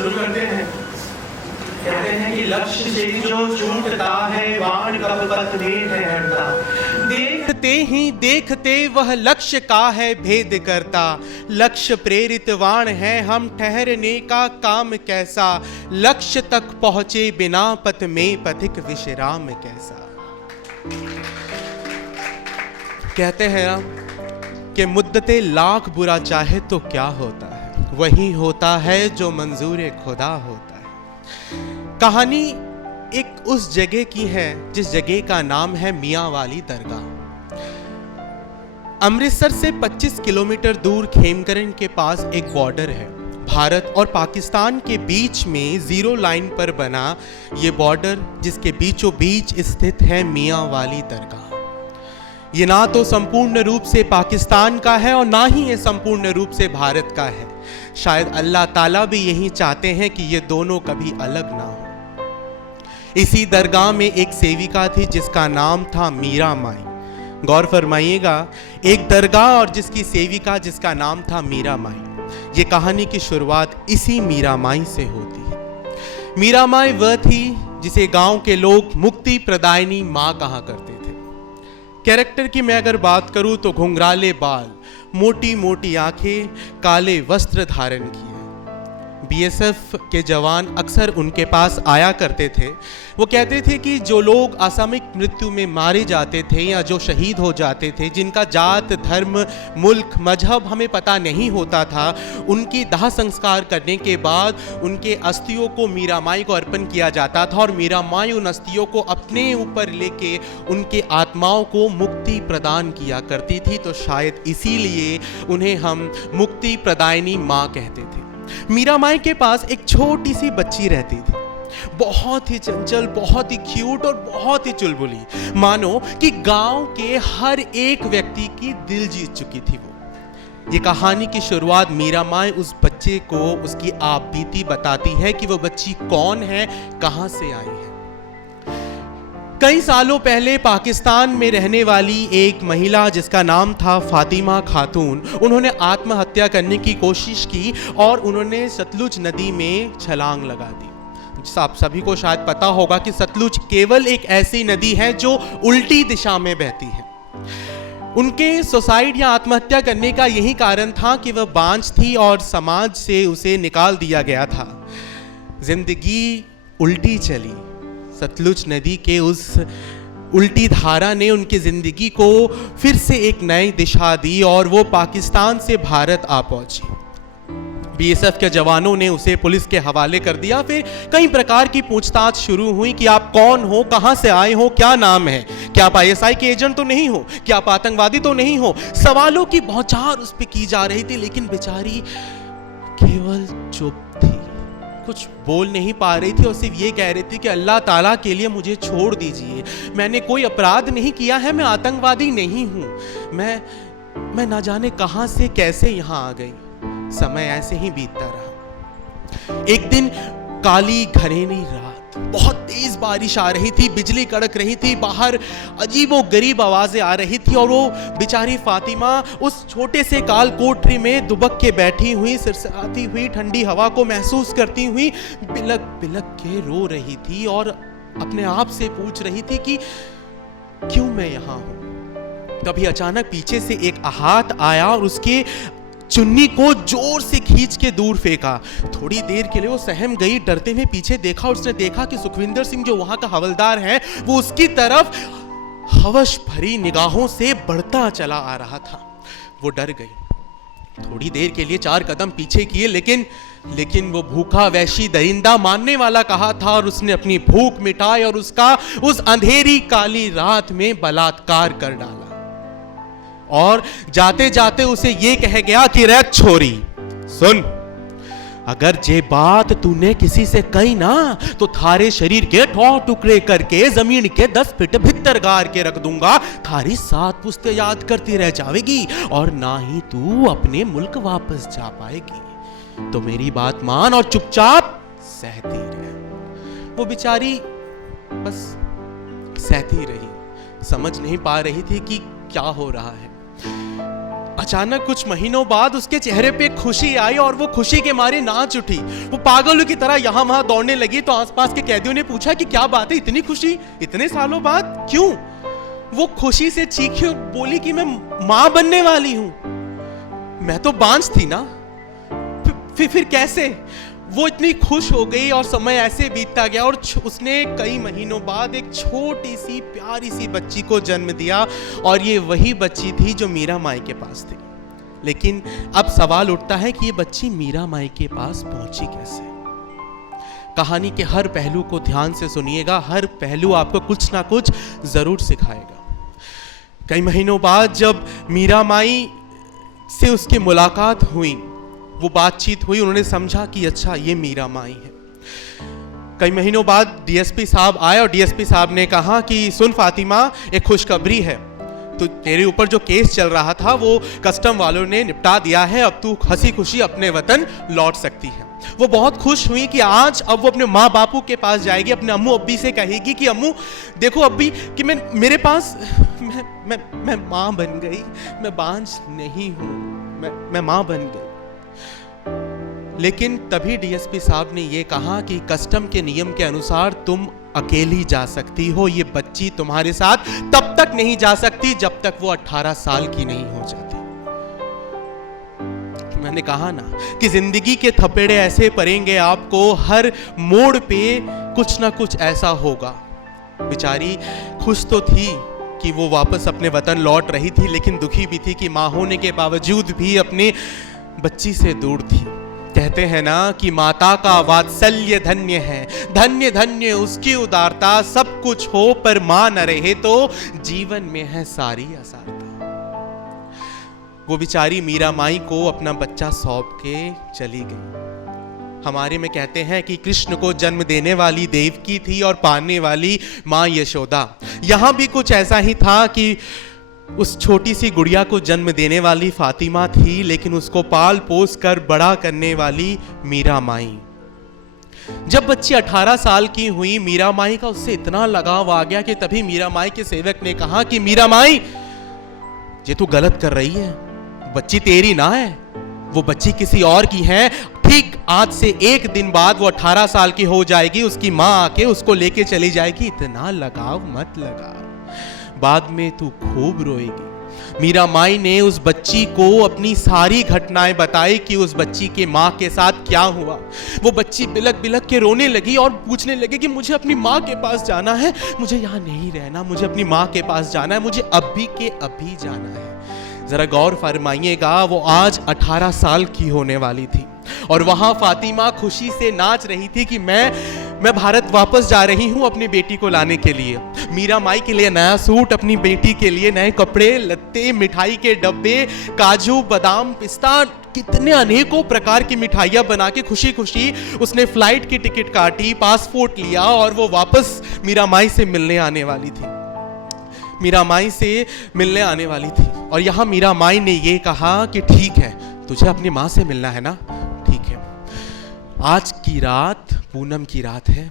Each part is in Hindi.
शुरू करते हैं। कहते हैं कि लक्ष्य से जो छूटता है बाण कब पथ में ठहरता, देखते ही देखते वह लक्ष्य का है भेद करता। लक्ष्य प्रेरित वाण है हम, ठहरने का काम कैसा। लक्ष्य तक पहुंचे बिना पथ में पथिक विश्राम कैसा। कहते हैं हम कि मुद्दते लाख बुरा चाहे तो क्या होता है, वही होता है जो मंजूर खुदा होता है। कहानी एक उस जगह की है जिस जगह का नाम है मियां वाली दरगाह। अमृतसर से 25 किलोमीटर दूर खेमकरन के पास एक बॉर्डर है। भारत और पाकिस्तान के बीच में जीरो लाइन पर बना ये बॉर्डर, जिसके बीचों बीच स्थित है मियां वाली दरगाह। ये ना तो संपूर्ण रूप से पाकिस्तान का है और ना ही ये संपूर्ण रूप से भारत का है। शायद अल्लाह ताला भी यही चाहते हैं कि ये दोनों कभी अलग ना हो। इसी दरगाह में एक सेविका थी जिसका नाम था मीरा माई। गौर फरमाइएगा, एक दरगाह और जिसकी सेविका जिसका नाम था मीरा माई। ये कहानी की शुरुआत इसी मीरा माई से होती है। मीरा माई वह थी जिसे गांव के लोग मुक्ति प्रदायिनी मां कहा करते थे। कैरेक्टर की मैं अगर बात करूं तो घुंघराले बाल, मोटी मोटी आंखें, काले वस्त्र धारण किए। बीएसएफ के जवान अक्सर उनके पास आया करते थे। वो कहते थे कि जो लोग असामयिक मृत्यु में मारे जाते थे या जो शहीद हो जाते थे, जिनका जात, धर्म, मुल्क, मजहब हमें पता नहीं होता था, उनकी दाह संस्कार करने के बाद उनके अस्थियों को मीरा माई को अर्पण किया जाता था और मीरा माई उन अस्थियों को अपने ऊपर लेके उनके आत्माओं को मुक्ति प्रदान किया करती थी। तो शायद इसीलिए उन्हें हम मुक्ति प्रदायिनी माँ कहते थे। मीरा माई के पास एक छोटी सी बच्ची रहती थी, बहुत ही चंचल, बहुत ही क्यूट और बहुत ही चुलबुली। मानो कि गांव के हर एक व्यक्ति की दिल जीत चुकी थी वो। ये कहानी की शुरुआत मीरा माई उस बच्चे को उसकी आप बीती बताती है कि वो बच्ची कौन है, कहां से आई है। कई सालों पहले पाकिस्तान में रहने वाली एक महिला जिसका नाम था फातिमा खातून, उन्होंने आत्महत्या करने की कोशिश की और उन्होंने सतलुज नदी में छलांग लगा दी। आप सभी को शायद पता होगा कि सतलुज केवल एक ऐसी नदी है जो उल्टी दिशा में बहती है। उनके सुसाइड या आत्महत्या करने का यही कारण था कि वह बांझ थी और समाज से उसे निकाल दिया गया था। जिंदगी उल्टी चली। सतलुज नदी के उस उल्टी धारा ने उनकी जिंदगी को फिर से एक नई दिशा दी और वो पाकिस्तान से भारत आ पहुंची। बीएसएफ के जवानों ने उसे पुलिस के हवाले कर दिया। फिर कई प्रकार की पूछताछ शुरू हुई कि आप कौन हो, कहां से आए हो, क्या नाम है, क्या आप आईएसआई के एजेंट तो नहीं हो, क्या आप आतंकवादी तो नहीं हो। सवालों की बौछार उस पर की जा रही थी, लेकिन बेचारी केवल चुप थी, कुछ बोल नहीं पा रही थी और सिर्फ ये कह रही थी कि अल्लाह ताला के लिए मुझे छोड़ दीजिए, मैंने कोई अपराध नहीं किया है, मैं आतंकवादी नहीं हूं, मैं ना जाने कहां से कैसे यहां आ गई। समय ऐसे ही बीतता रहा। एक दिन काली घनेरी रात, बहुत तेज बारिश आ रही थी, बिजली कड़क रही थी, बाहर अजीबोगरीब आवाजें आ रही थी और वो बेचारी फातिमा उस छोटे से काल कोठरी में दुबक के बैठी हुई, सिरसिराती हुई ठंडी हवा को महसूस करती हुई बिलक बिलक के रो रही थी और अपने आप से पूछ रही थी कि क्यों मैं यहां हूं। तभी अचानक पीछे से एक हाथ आया और उसके चुन्नी को जोर से खींच के दूर फेंका। थोड़ी देर के लिए वो सहम गई, डरते हुए पीछे देखा और उसने देखा कि सुखविंदर सिंह जो वहां का हवलदार है वो उसकी तरफ हवश भरी निगाहों से बढ़ता चला आ रहा था। वो डर गई। थोड़ी देर के लिए 4 कदम पीछे किए, लेकिन वो भूखा वैशी दरिंदा मानने वाला कहा था और उसने अपनी भूख मिटाई और उसका उस अंधेरी काली रात में बलात्कार कर डाला और जाते जाते उसे ये कह गया कि रे छोरी सुन, अगर जे बात तूने किसी से कही ना तो थारे शरीर के ठौ टुकड़े करके जमीन के 10 फीट भीतर गाड़ के रख दूंगा। थारी 7 पुश्तें याद करती रह जाएगी और ना ही तू अपने मुल्क वापस जा पाएगी। तो मेरी बात मान और चुपचाप सहती रह। वो बेचारी बस सहती रही, समझ नहीं पा रही थी कि क्या हो रहा है। अचानक कुछ महीनों बाद उसके चेहरे पे खुशी आई और वो खुशी के मारे नाच उठी। वो पागलों की तरह यहां वहां दौड़ने लगी। तो आसपास के कैदियों ने पूछा कि क्या बात है, इतनी खुशी इतने सालों बाद, क्यों? वो खुशी से चीखी और बोली कि मैं मां बनने वाली हूं। मैं तो बांझ थी ना, फिर कैसे? वो इतनी खुश हो गई और समय ऐसे बीतता गया और उसने कई महीनों बाद एक छोटी सी प्यारी सी बच्ची को जन्म दिया। और ये वही बच्ची थी जो मीरा माई के पास थी। लेकिन अब सवाल उठता है कि ये बच्ची मीरा माई के पास पहुंची कैसे? कहानी के हर पहलू को ध्यान से सुनिएगा, हर पहलू आपको कुछ ना कुछ जरूर सिखाएगा। कई महीनों बाद जब मीरा माई से उसकी मुलाकात हुई, वो बातचीत हुई, उन्होंने समझा कि अच्छा ये मीरा माई है। कई महीनों बाद डीएसपी साहब आए और डीएसपी साहब ने कहा कि सुन फातिमा, एक खुशखबरी है, तो तेरे ऊपर जो केस चल रहा था वो कस्टम वालों ने निपटा दिया है, अब तू हंसी खुशी अपने वतन लौट सकती है। वो बहुत खुश हुई कि आज अब वो अपने माँ बापू के पास जाएगी, अपने अम्मू अब्बी से कहेगी कि अम्मू देखो अब्बी कि मेरे पास मैं माँ बन गई, मैं बांझ नहीं हूँ, मैं माँ बन गई। लेकिन तभी डीएसपी साहब ने ये कहा कि कस्टम के नियम के अनुसार तुम अकेली जा सकती हो, ये बच्ची तुम्हारे साथ तब तक नहीं जा सकती जब तक वो 18 साल की नहीं हो जाती। मैंने कहा ना कि जिंदगी के थपेड़े ऐसे पड़ेंगे आपको, हर मोड़ पे कुछ ना कुछ ऐसा होगा। बेचारी खुश तो थी कि वो वापस अपने वतन लौट रही थी, लेकिन दुखी भी थी कि माँ होने के बावजूद भी अपने बच्ची से दूर थी। कहते हैं ना कि माता का वात्सल्य धन्य है, धन्य धन्य उसकी उदारता, सब कुछ हो पर मां न रहे तो जीवन में है सारी असारता। वो बेचारी मीरा माई को अपना बच्चा सौंप के चली गई। हमारे में कहते हैं कि कृष्ण को जन्म देने वाली देवकी थी और पाने वाली मां यशोदा। यहां भी कुछ ऐसा ही था कि उस छोटी सी गुड़िया को जन्म देने वाली फातिमा थी, लेकिन उसको पाल पोस कर बड़ा करने वाली मीरा माई। जब बच्ची 18 साल की हुई, मीरा माई का उससे इतना लगाव आ गया कि तभी मीरा माई के सेवक ने कहा कि मीरा माई, ये तू गलत कर रही है, बच्ची तेरी ना है, वो बच्ची किसी और की है। ठीक आज से एक दिन बाद वो 18 साल की हो जाएगी, उसकी माँ आके उसको लेके चली जाएगी। इतना लगाव मत लगा, बाद में तू खूब रोएगी। मीरा माई ने उस बच्ची को अपनी सारी घटनाएं बताई कि उस बच्ची के माँ के साथ क्या हुआ। वो बच्ची बिलक बिलक के रोने लगी और पूछने लगी कि मुझे अपनी माँ के पास जाना है, मुझे यहाँ नहीं रहना, मुझे अपनी माँ के पास जाना है, मुझे अभी के अभी जाना है। जरा गौर फरमाइएगा, वो आज 18 साल की होने वाली थी और वहां फातिमा खुशी से नाच रही थी कि मैं भारत वापस जा रही हूं अपनी बेटी को लाने के लिए। मीरा माई के लिए नया सूट, अपनी बेटी के लिए नए कपड़े लत्ते, मिठाई के डब्बे, काजू बादाम पिस्ता, कितने अनेकों प्रकार की मिठाइयां बना के खुशी खुशी उसने फ्लाइट की टिकट काटी, पासपोर्ट लिया और वो वापस मीरा माई से मिलने आने वाली थी। मीरा माई से मिलने आने वाली थी और यहाँ मीरा माई ने ये कहा कि ठीक है, तुझे अपनी माँ से मिलना है ना, ठीक है, आज की रात पूनम की रात है,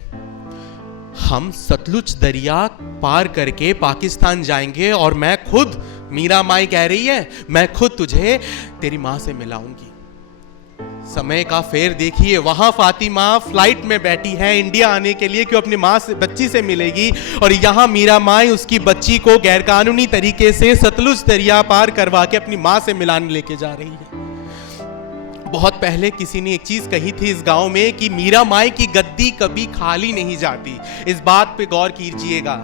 हम सतलुज दरिया पार करके पाकिस्तान जाएंगे और मैं खुद, मीरा माई कह रही है, मैं खुद तुझे तेरी माँ से मिलाऊंगी। समय का फेर देखिए, वहां फातिमा फ्लाइट में बैठी है इंडिया आने के लिए कि अपनी माँ से, बच्ची से मिलेगी, और यहाँ मीरा माई उसकी बच्ची को गैरकानूनी तरीके से सतलुज दरिया पार करवा के अपनी माँ से मिलाने लेके जा रही है। बहुत पहले किसी ने एक चीज कही थी इस गांव में कि मीरा माई की गद्दी कभी खाली नहीं जाती। इस बात पे गौर कीजिएगा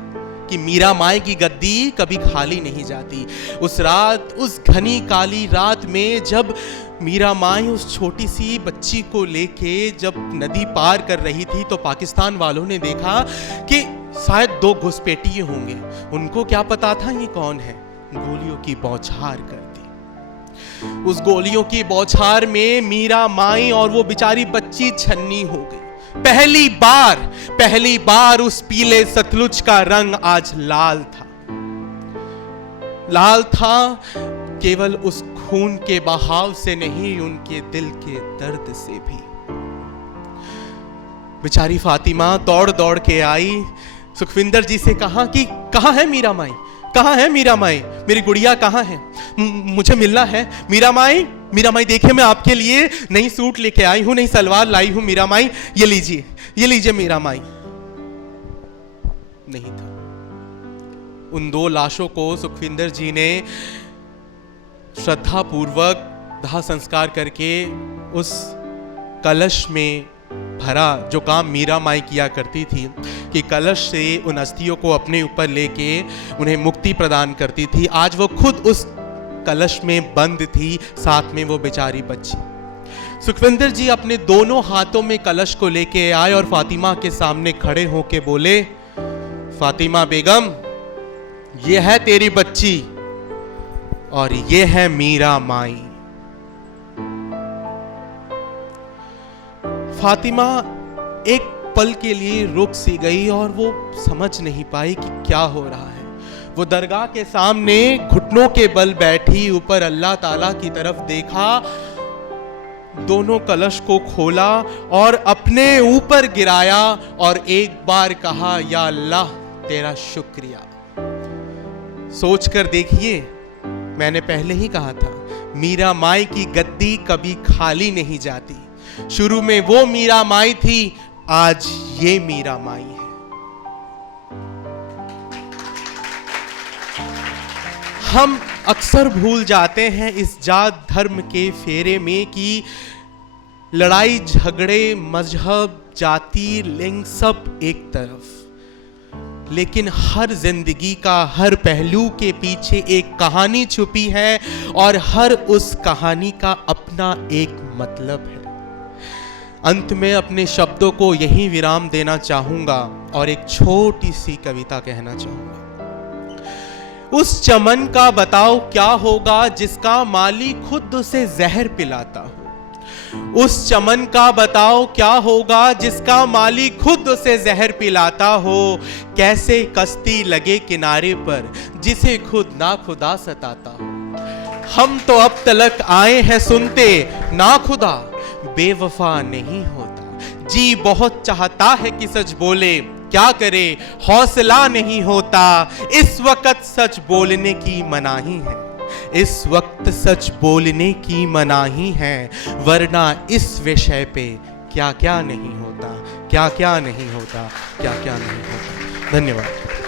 कि मीरा माई की गद्दी कभी खाली नहीं जाती। उस रात, उस घनी काली रात में जब मीरा माई उस छोटी सी बच्ची को लेके जब नदी पार कर रही थी तो पाकिस्तान वालों ने देखा कि शायद 2 घुसपैठिए होंगे। उनको क्या पता था ये कौन है। गोलियों की बौछार कर दी। उस गोलियों की बौछार में मीरा माई और वो बेचारी बच्ची छन्नी हो गई। पहली बार उस पीले सतलुज का रंग आज लाल था केवल उस खून के बहाव से नहीं, उनके दिल के दर्द से भी। बेचारी फातिमा दौड़ दौड़ के आई, सुखविंदर जी से कहा कि कहाँ है मीरा माई, कहाँ है मीरा माई? मेरी गुड़िया कहाँ है? मुझे मिलना है। मीरा माई, मीरा माई देखिए, मैं आपके लिए नई सूट लेके आई हूं, नई सलवार लाई हूं मीरा माई, ये लीजिए मीरा माई। नहीं था। उन 2 लाशों को सुखविंदर जी ने श्रद्धा पूर्वक दाह संस्कार करके उस कलश में भरा, जो काम मीरा माई किया करती थी कि कलश से उन अस्थियों को अपने ऊपर लेके उन्हें मुक्ति प्रदान करती थी। आज वो खुद उस कलश में बंद थी, साथ में वो बेचारी बच्ची। सुखविंदर जी अपने दोनों हाथों में कलश को लेके आए और फातिमा के सामने खड़े होके बोले, फातिमा बेगम, ये है तेरी बच्ची और ये है मीरा माई। फातिमा एक पल के लिए रुक सी गई और वो समझ नहीं पाई कि क्या हो रहा है। वो दरगाह के सामने घुटनों के बल बैठी, ऊपर अल्लाह ताला की तरफ देखा, दोनों कलश को खोला और अपने ऊपर गिराया और एक बार कहा, या अल्लाह तेरा शुक्रिया। सोच कर देखिए, मैंने पहले ही कहा था, मीरा माई की गद्दी कभी खाली नहीं जाती। शुरू में वो मीरा माई थी, आज ये मीरा माई है। हम अक्सर भूल जाते हैं इस जात धर्म के फेरे में कि लड़ाई झगड़े, मजहब, जाति, लिंग सब एक तरफ, लेकिन हर जिंदगी का हर पहलू के पीछे एक कहानी छुपी है और हर उस कहानी का अपना एक मतलब है। अंत में अपने शब्दों को यही विराम देना चाहूंगा और एक छोटी सी कविता कहना चाहूंगा। उस चमन का बताओ क्या होगा जिसका माली खुद उसे जहर पिलाता हो। उस चमन का बताओ क्या होगा जिसका माली खुद उसे जहर पिलाता हो। कैसे कश्ती लगे किनारे पर जिसे खुद ना खुदा सताता हो। हम तो अब तलक आए हैं सुनते, ना खुदा बेवफा नहीं होता। जी बहुत चाहता है कि सच बोले, क्या करे हौसला नहीं होता। इस वक्त सच बोलने की मनाही है, इस वक्त सच बोलने की मनाही है, वरना इस विषय पे क्या क्या नहीं होता, क्या क्या नहीं होता, क्या क्या नहीं होता। धन्यवाद।